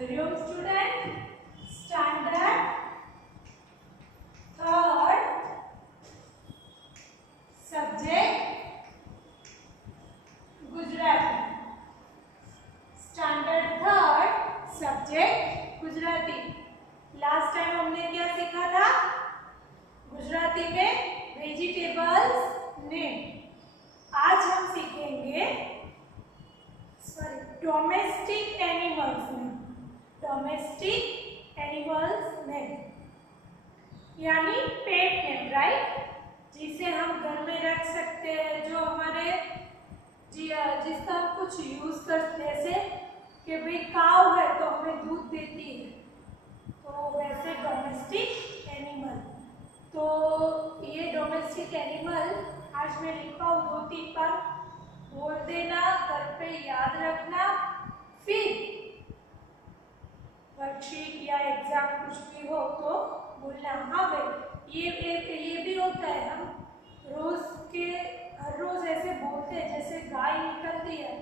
Hariom student, standard third, subject Gujarati. Standard third, subject Gujarati. Last time हमने क्या सीखा था? गुजराती में वेजिटेबल्स नेम। आज हम सीखेंगे domestic animals name. Domestic animals name यानी पेट नेम, राइट, जिसे हम घर में रख सकते हैं, जो हमारे जिसका हम कुछ यूज करते हैं, जैसे कि भाई काऊ है तो हमें दूध देती है, तो वैसे डोमेस्टिक एनिमल। तो ये डोमेस्टिक एनिमल आज मैं लिखा हूँ 2-3 बार, बोल देना, घर पे याद रखना, फिर वर्कशीट या एग्जाम कुछ भी हो तो बोलना। हाँ भाई, ये भी होता है, हम हर रोज ऐसे बोलते हैं, जैसे गाय निकलती है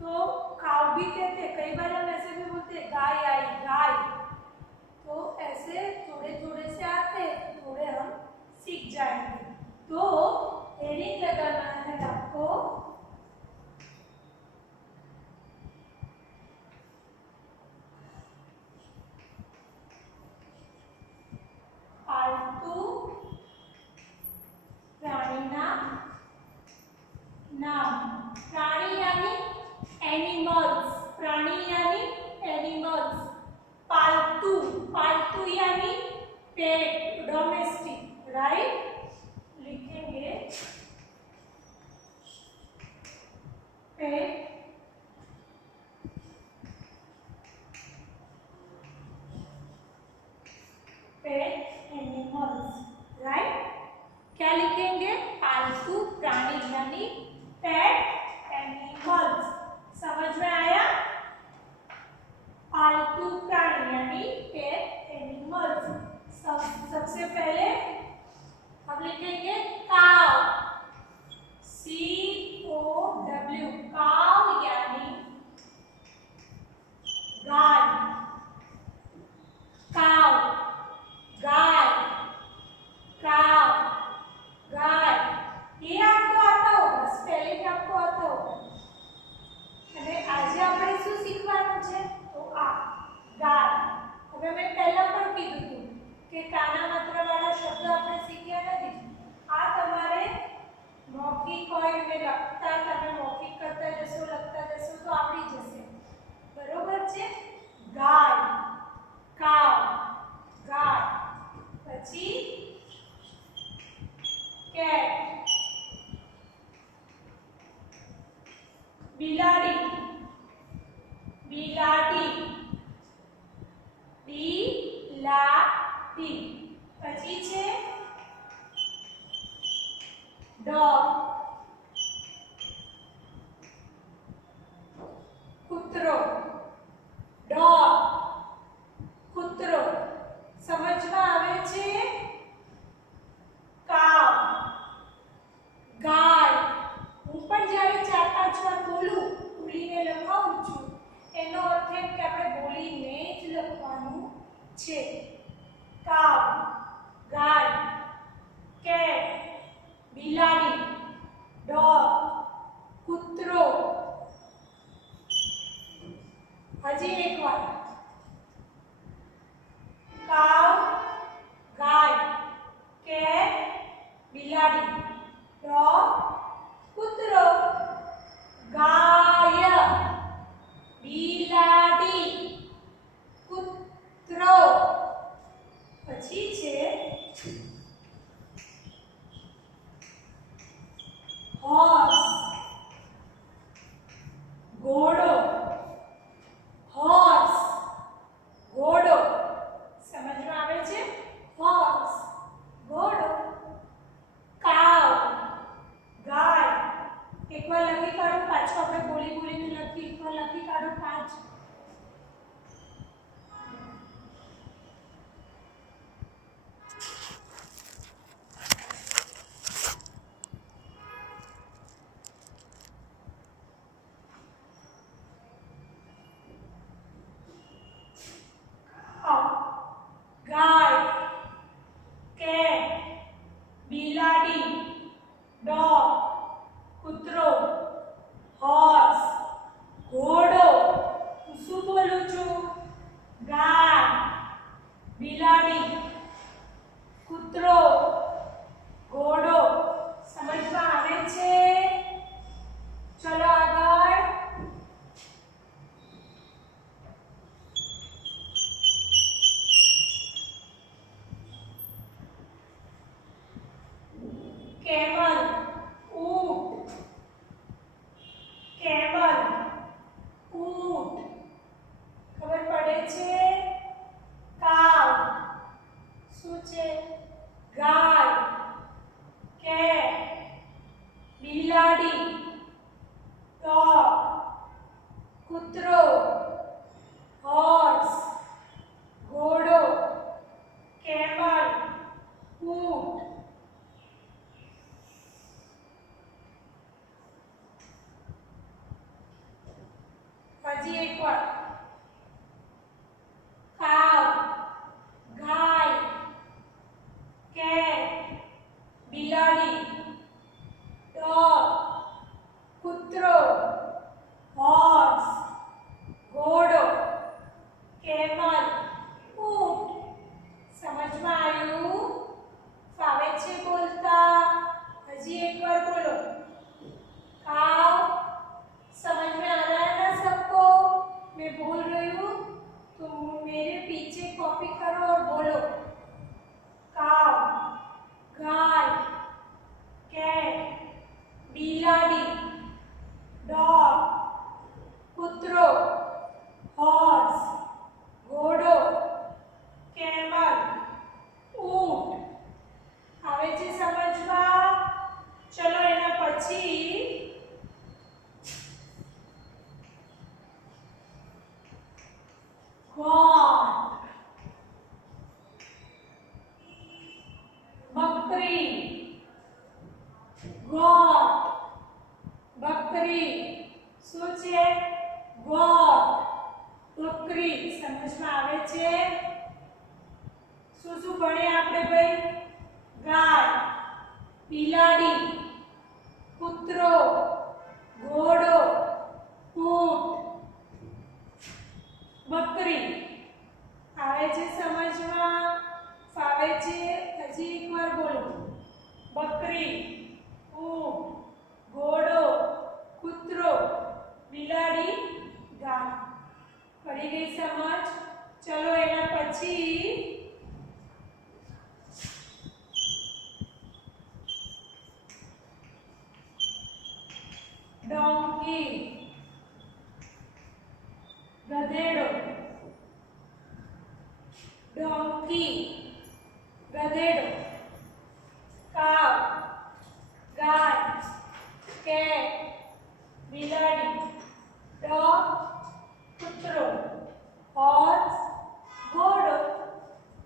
तो काऊ भी कहते हैं, कई बार हम ऐसे भी बोलते हैं गाय आई, गाय। तो ऐसे थोड़े थोड़े से आते हैं, थोड़े हम सीख जाएंगे। तो हेडिंग लगाना है आपको, पालतू प्राणीना नाम। प्राणी यानी एनिमल्स, प्राणी यानी एनिमल्स। पालतू, पालतू यानी पेट, डोमेस्टिक, राइट। लिखेंगे पेट पेट एनिमल्स, राइट। क्या लिखेंगे? पालतू प्राणी यानी पेट एनिमल्स। समझ में आया? पालतू प्राणी यानी पेट एनिमल्स। सबसे पहले हम लिखेंगे काव, COW, काव यानी गाय। काव, गाय, काव, गाय। ये आपको आता होगा, स्पेलिंग आपको आता होगा। અને આજે આપણે શું શીખવાનું છે? તો આ ગાય। હવે મેં પહેલા પણ કીધું હતું કે કાના માત્રા વાળા શબ્દ આપણે શીખ્યા નથી। આ તમારે મૌખિક હોય અને લખતા, તમે મૌખિક કરતા જશો, લખતા જશો તો આવડી જશે, બરોબર છે? ગાય, કાવ, ગાય। પછી કેટ, બિલાડી, બિલાડી, બિલાડી। પછી છે ડોગ, કૂતરો, ડોગ, કૂતરો। સમજમાં આવે છે? કાવ, ગાય। હું પણ જ્યારે 4-5 વાર બોલું, બોલીને લખાવું છું, એનો અર્થ એમ કે આપણે બોલીને જ લખવાનું છે। કાવ, ગાય, કેટ, બિલાડી, ડોગ, કૂતરો। હજી એક વાર, કાવ, ગાય, કેટ, બિલાડી, ડોગ, કૂતરો। ગાય, બિલાડી, કૂતરો। પછી છે હોર્સ, એકવાર cow, ગાય, cat, બિલાડી, dog, કૂતરો, horse, ઘોડો, camel, ઊંટ. સમજમાં આવ્યું? ફાવે છે બોલતા? હજી એકવાર બોલો. cow, समझ में आ रहा है ना सबको? मैं बोल रही हूँ तो मेरे पीछे कॉपी करो और बोलो. काव, गाय, कैट, बिलाड़ी, डॉग, कुतरो, हॉर्स, घोड़ो, कैमल, ऊंट. આવે છે સમજવા? ચલો એના પછી goat, बकरी, goat, बकरी. શું છે? goat, બકરી. સમજમાં આવે છે? શું શું ભણ્યા આપણે ભાઈ? ગાય, બિલાડી, કૂતરો, ઘોડો, ઊંટ, બકરી. આવે છે સમજમાં? ફાવે છે? હજી એકવાર બોલો. બકરી, ઊંટ, ઘોડો, કૂતરો, બિલાડી, ગાય. પડી ગઈ સમજ? ચલો એના પછી donkey, ગધેડો, donkey, ગધેડો, cow, ગાય, cat, બિલાડી, dog, કૂતરો, horse, ઘોડો,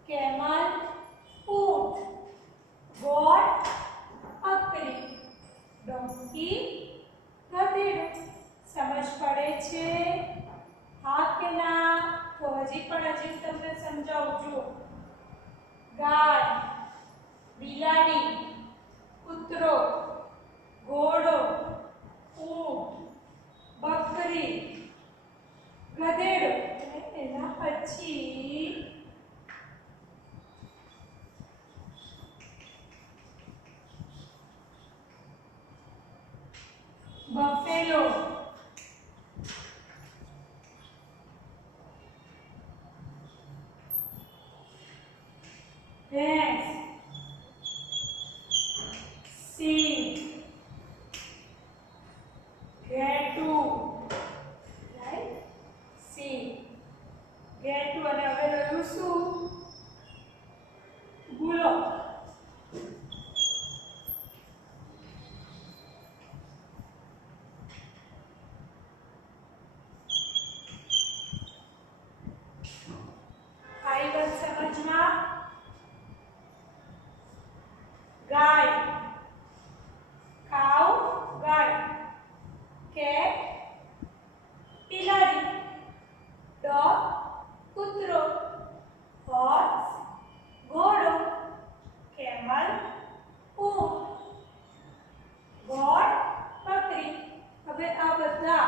camel, ઊંટ, goat, બકરી, donkey, ગધેડો. સમજ પડે છે? હા કે ના? તો હજી તમને સમજાવું છું. ગાય, બિલાડી, કૂતરો, ઘોડો, ઊંટ, બકરી, ગધેડો. એના પછી બફેલો, ભેંસ, સિંહ, ઘેટું, રાઈટ? સિંહ, ઘેટું. અને હવે રહ્યું શું? ગુલાબ. आई बात समझना? गाय, काऊ, गाय, कैट, बिलाड़ी, डॉग, कुतरो, हॉर्स, घोड़ो, कैमल, ऊंट, ગોટ, બકરી. હવે આ બધા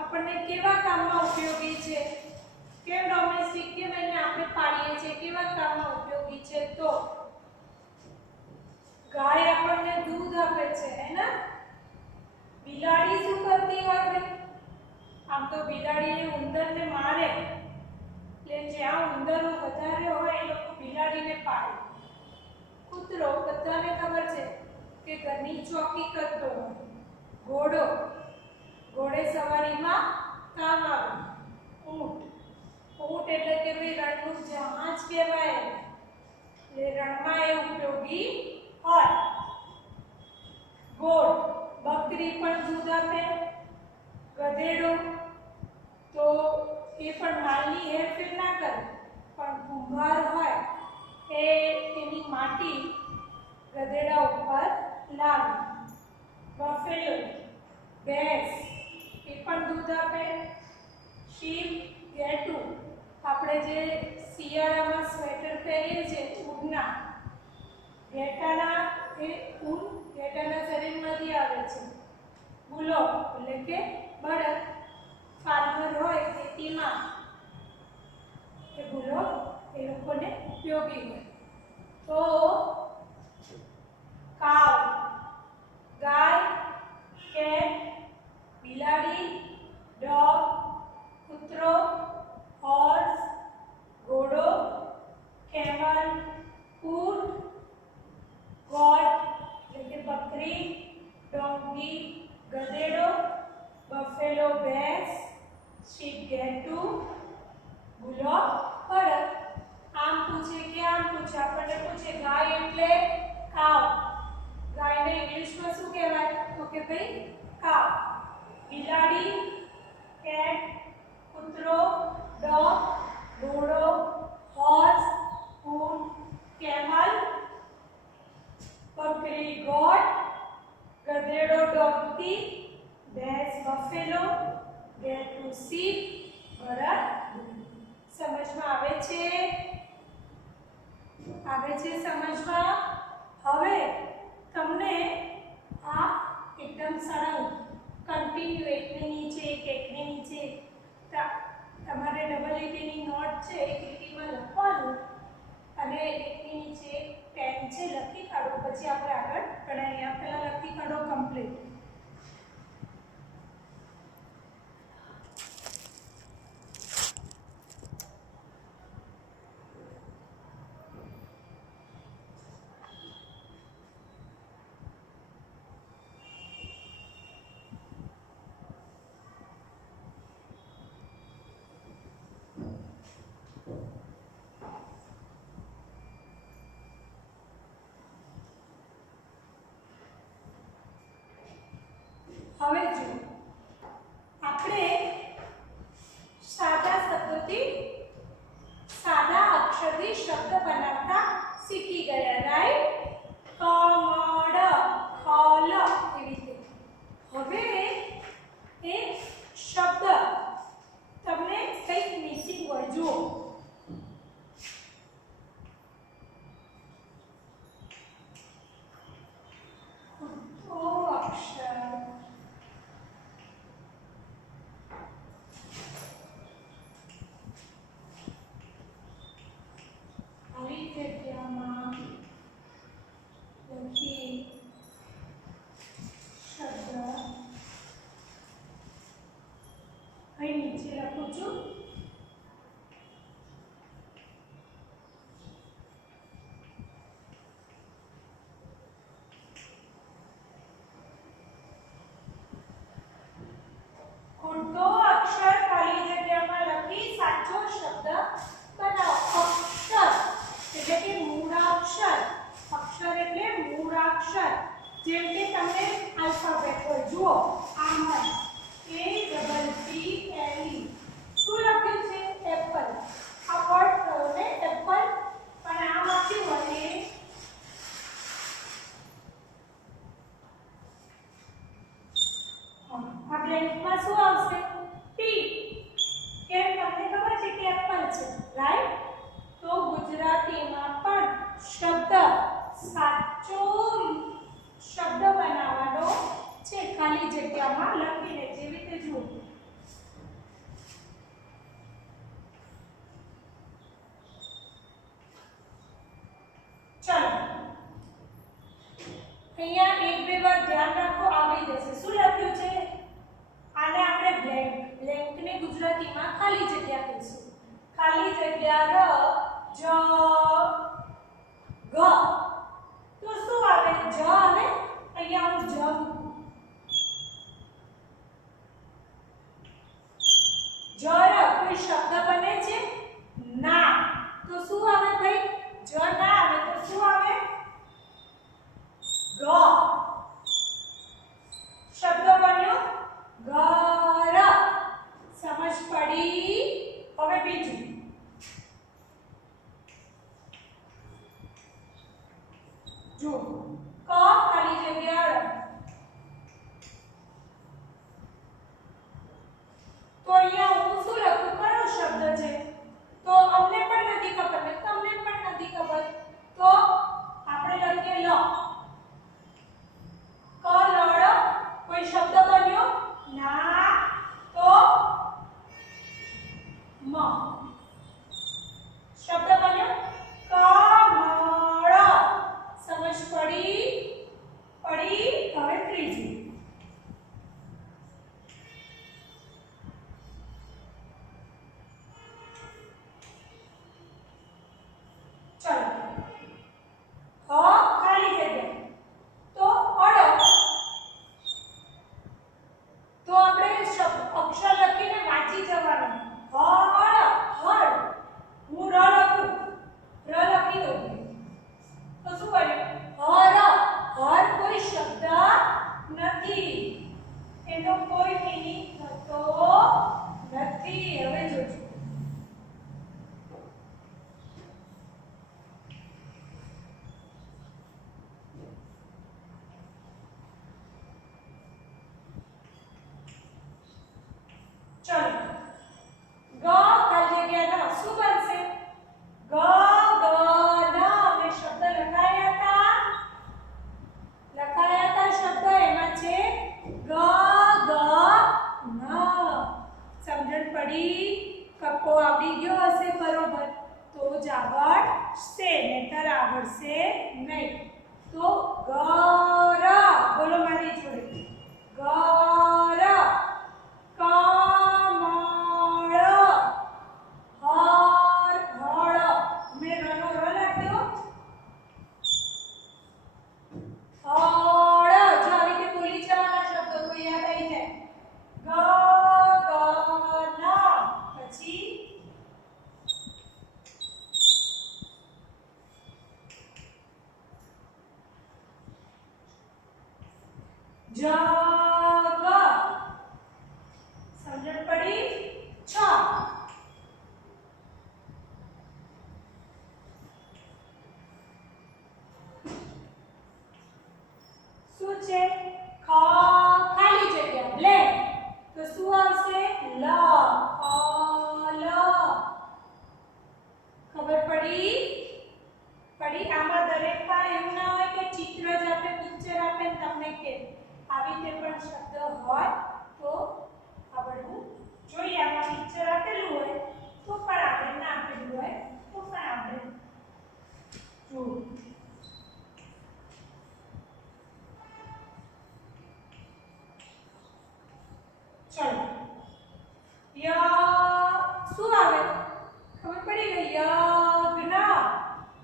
આપણને કેવા કામમાં ઉપયોગી છે? કેમ ડોમેસ્ટિક કેમ એને આપણે પાડીએ છીએ? કેવા કામમાં ઉપયોગી છે? તો ગાય આપણને દૂધ આપે છે, હે ને? બિલાડી શું કરતી હોય ભાઈ? આમ તો બિલાડી ઉંદરને મારે, એટલે જ્યાં ઉંદર વધારે હોય એ લોકો બિલાડીને પાડે. કૂતરો બધાને ખબર છે કે ઘરની ચોકી કરતો હોય. ઘોડો, ઘોડે સવારીમાં કામ આવે. ઊંટ, ઊંટ એટલે કે ભાઈ રણનું જહાજ કહેવાય, એટલે રણમાં એ ઉપયોગી હોય. ગોળ, બકરી પણ દૂધ આપે. ગધેડો તો એ પણ માલની હેરફેર ના કરે, પણ કુંભાર હોય એ એની માટી ગધેડા ઉપર લાવે. બફેલો, ભેંસ એ પણ દૂધ આપે. શીપ, ઊના ઘેટાના એ ઊન ઘેટાના શરીરમાંથી આવે છે. બુલો એટલે કે બળદ ફાર્મર હોય ખેતીમાં એ બુલો એ લોકોને ઉપયોગી હોય. તો કાવ ગાય, કેટ, બિલાડી, ડોગ, કૂતરો, હોર્સ, ઘોડો, કેમલ, ઊંટ, ગોટ એટલે કે બકરી, ડોંગી ગધેડો, બફેલો ભેંસ, શીપ ઘેટું, બુલોક બળદ. આમ પૂછે કે આમ પૂછે, આપણને પૂછે ગાય એટલે કાવ, ગાયને ઇંગ્લિશમાં શું કહેવાય તો કે ભાઈ કાવ. બિલાડી, કેટ, કૂતરો, ડોગ, ઘોડો, હોર્સ, ઊંટ, કેમલ, બકરી ગોટ, ગધેડો ડોંકી, ભેંસ બફેલો, ઘેટું શીપ, બળદ. સમજમાં આવે છે? આવે છે સમજમાં? હવે તમને આ એકદમ સરળ કન્ટિન્યુ એકની નીચે એકની નીચે તમારે ડબલ લીટીની નોટ છે એક લીટીમાં લખવાનું અને એકની નીચે પેન છે લખી કાઢો. પછી આપણે આગળ ભણાવીએ. પહેલા લખી કાઢો કમ્પ્લીટ. હવે જો આપણે સાદા શબ્દોથી સાદા અક્ષરથી શબ્દ બનાવતા શીખી ગયા, રાઈટ? કમળ, ખલ એવી રીતે. હવે એક શબ્દ તમને કંઈક મિસિંગ હોય. જુઓ અક્ષર જગ્યામાં લખી શબ્દ અહીં નીચે લખું છું. ખોટો અક્ષર ખાલી જગ્યામાં લખી સાચો શબ્દ બનાવો. અક્ષર એટલે કે મૂળાક્ષર. અક્ષર એટલે મૂળાક્ષર. જેમ કે તમને આલ્ફાબેટ હોય. જુઓ આમ A double P L E શું લખ્યું છે? એપલ. આ વર્ડ કયો ને એપલ, પણ આમ લખ્યું હોય આ બ્લેન્કમાં શું આવશે? P. કેમ તમને ખબર છે કે એપલ છે, રાઈટ? તો ગુજરાતીમાં પણ શબ્દ સાચો શબ્દ બનાવવાનો છે ખાલી જગ્યામાં લખીને. જેવી રીતે જુઓ ચલો અહીંયા એક બે વાર ધ્યાન રાખો, આવડી જશે. શું લખ્યું છે? આને આપણે બ્લેન્ક. બ્લેન્કને ગુજરાતીમાં ખાલી જગ્યા કહીશું. ખાલી જગ્યા ર જ ગ. તો શું આવે? જ આવે. અહીંયા હું જ મૂકું. જર કોઈ શબ્દ બને છે? ના. તો શું આવે ભાઈ? જ ના આવે તો શું આવે? ગ. શબ્દ બન્યો ઘર. સમજ પડી? હવે બીજું જો ક ખાલી જગ્યા ર. તો અહીંયા હું શું લખું? કયો શબ્દ છે? તો અમને પણ નથી ખબર ને તમને પણ નથી ખબર. તો પડી? કપ્પો આવડી ગયો હશે બરોબર, તો જ આવડશે, નહીતર આવડશે નહીં. તો ગર, બોલો મારી જોડે, ગર, કમળ, હર હળ, મેં રનો ર લાગ્યો, હળ, જો આવી રીતે બોલી જવાના શબ્દો તો યાદ આવી જાય. પછી જગ, સમજણ પડી? છ, શું છે? ખ, ખાલી જગ્યા બ્લેન્ક, તો શું આવશે? લ, ખલ. ખબર પડી? આમાં દરેકમાં એવું ના હોય કે ચિત્ર જ આપે, પિક્ચર આપે ને તમને કે આવી રીતે પણ શબ્દ હોય તો આવડવું જોઈએ. આમાં પિક્ચર આપેલું હોય તો પણ આપણે, ના આપેલું હોય તો પણ આપણે જો. ચલો, ય શું આવે? ખબર પડી ગઈ? યજ્ઞ.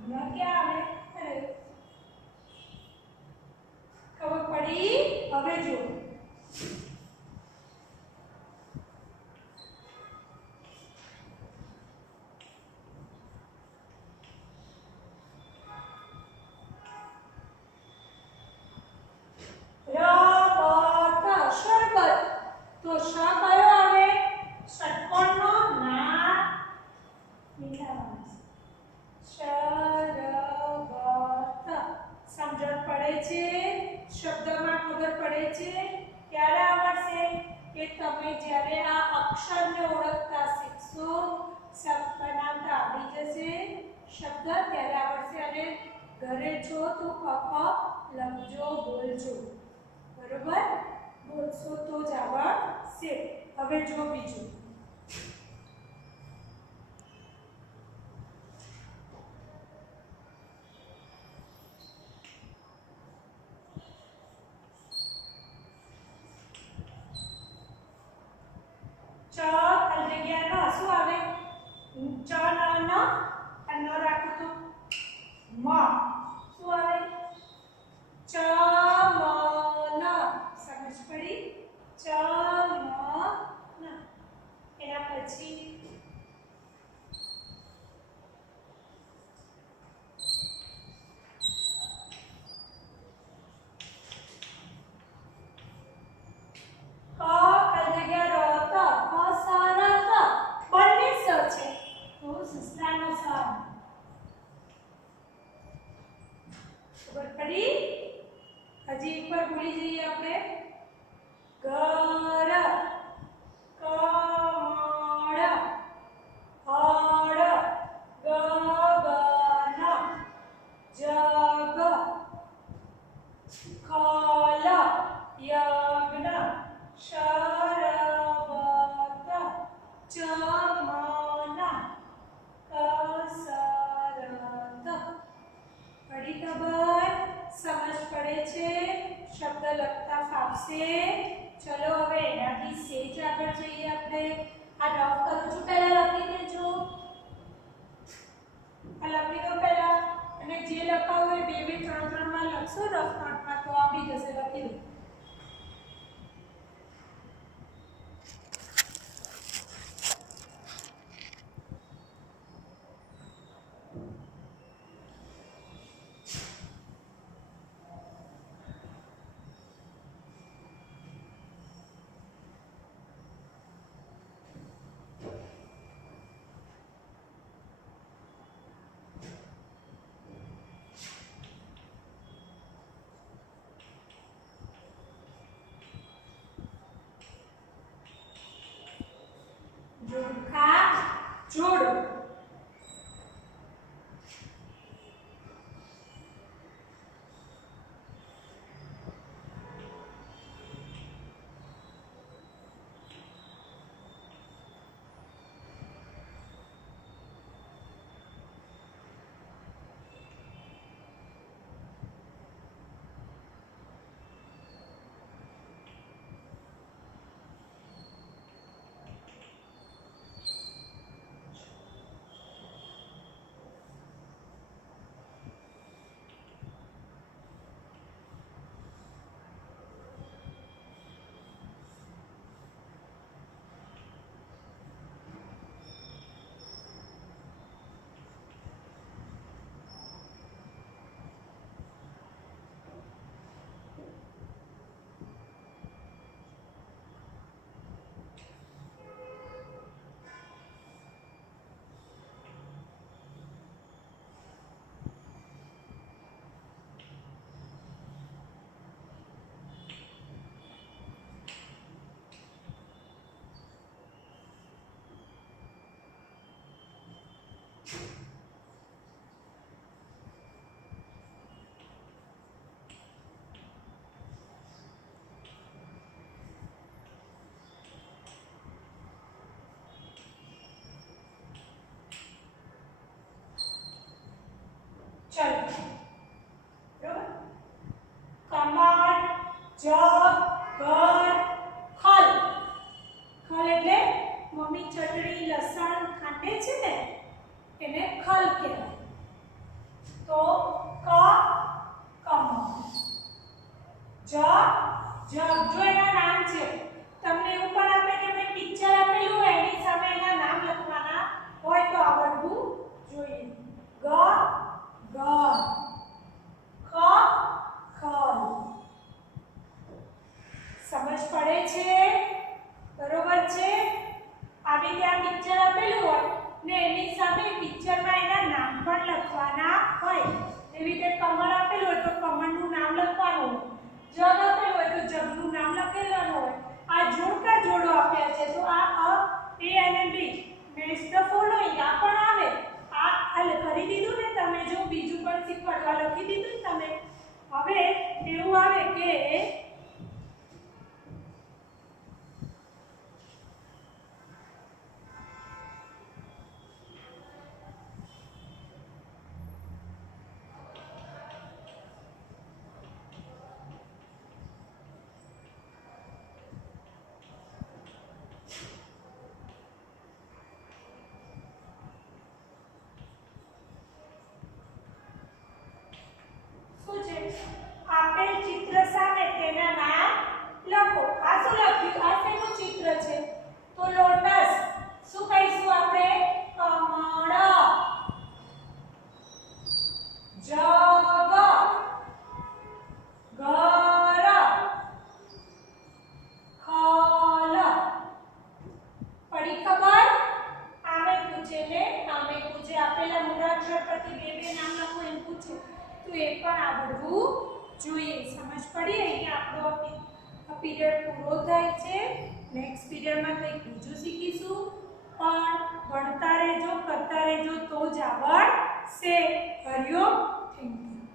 ન ક્યાં આવે? ખબર પડી? હવે જો રબત, શરબત. તો શ કયો આવે? ષટ્કોણનો ના મિલાવાનો. શરબત. સમજણ પડે છે? શબ્દમાં ખબર પડે છે? ક્યારે આવડશે? કે તમે જ્યારે આ અક્ષરને ઓળખતા શીખશો, શબ્દ બનાવતા આવડી જશે શબ્દ, ત્યારે આવડશે. અને ઘરે છો તો કક લખજો, બોલજો, બરોબર? બોલશો તો જ આવડશે. હવે જો બીજું, ચ, ખાલી જગ્યા ન, શું આવે? ચ, ન, ન રાખો તો મ, શું આવે? ચમન. સમજ પડી? ચમન. એના પછી ક, ખાલી જગ્યા રત, કસરત. બંને સ છે તો સસલાનો સ. ખબર પડી? હજી એક વાર બોલી જઈએ આપણે. ઘર, કમળ, હળ, ગગન, જગ, ખલ, યજ્ઞ, શરબત, ચમન, કસરત. પડી ખબર? સમજ પડે છે? શબ્દ લખતા ફાવશે? ચલો હવે એનાથી સેજ આગળ જઈએ આપણે. આ રફ કરું છું, પહેલા લખી દેજો. આ લખી દો પહેલા, અને જે લખાવું હોય 2 2 3 3 માં લખશો રફ નોટમાં તો આવી જશે. લખી દો. જોડકા, જોડ. ચલો બરોબર. કમળ, જગ, ઘર, ખલ. ખલ એટલે મમ્મી ચટણી લસણ ખાંડે છે ને એને ખલ કહેવાય. તો ક કમળ, જ જગ. જો એના નામ છે તમને એવું પણ આપે કે ભાઈ પિક્ચર આપેલું હોય એની સામે એના નામ લખવાના હોય તો આવડવું જોઈએ. ગ ઘર, ખ ખલ. સમજ પડે છે? બરોબર છે. આવી ત્યાં પિક્ચર આપેલું હોય ને એની સામે પિક્ચરમાં એના નામ પણ લખવાના હોય. એવી રીતે કમળ આપેલું હોય તો કમળનું નામ લખવાનું હોય. જગ આપેલું હોય તો જગનું નામ લખેલું હોય. આ જોડકા જોડો આપ્યા છે તો આ અ એ અને બી મેચ ધ ફોલોઈંગ આ પણ આવે. આ હલ કરી દીધું ને તમે. જો બીજું પણ શીખવાડવા લખી દીધું ને તમે. હવે એવું આવે કે આપેલ ચિત્ર સામે તેના નામ લખો. આ શું લખ્યું? આ શેનું ચિત્ર છે? તો લોટસ. શું કહીશું આપણે? કમળ, જગ, ઘર, ખલ. પડી ખબર? આમે પૂછે ને આમે પૂછે. આપેલા મૂળાક્ષર પરથી બે બે નામ લખો એમ પૂછે તો એ પણ આવડવું જોઈએ. સમજ પડી? અહીંયા આપણો પીરિયડ પૂરો થાય છે. નેક્સ્ટ પીરિયડમાં કંઈક બીજું શીખીશું. પણ ભણતા રહેજો, કરતા રહેજો તો જ આવડશે. હરિઓમ. Thank you.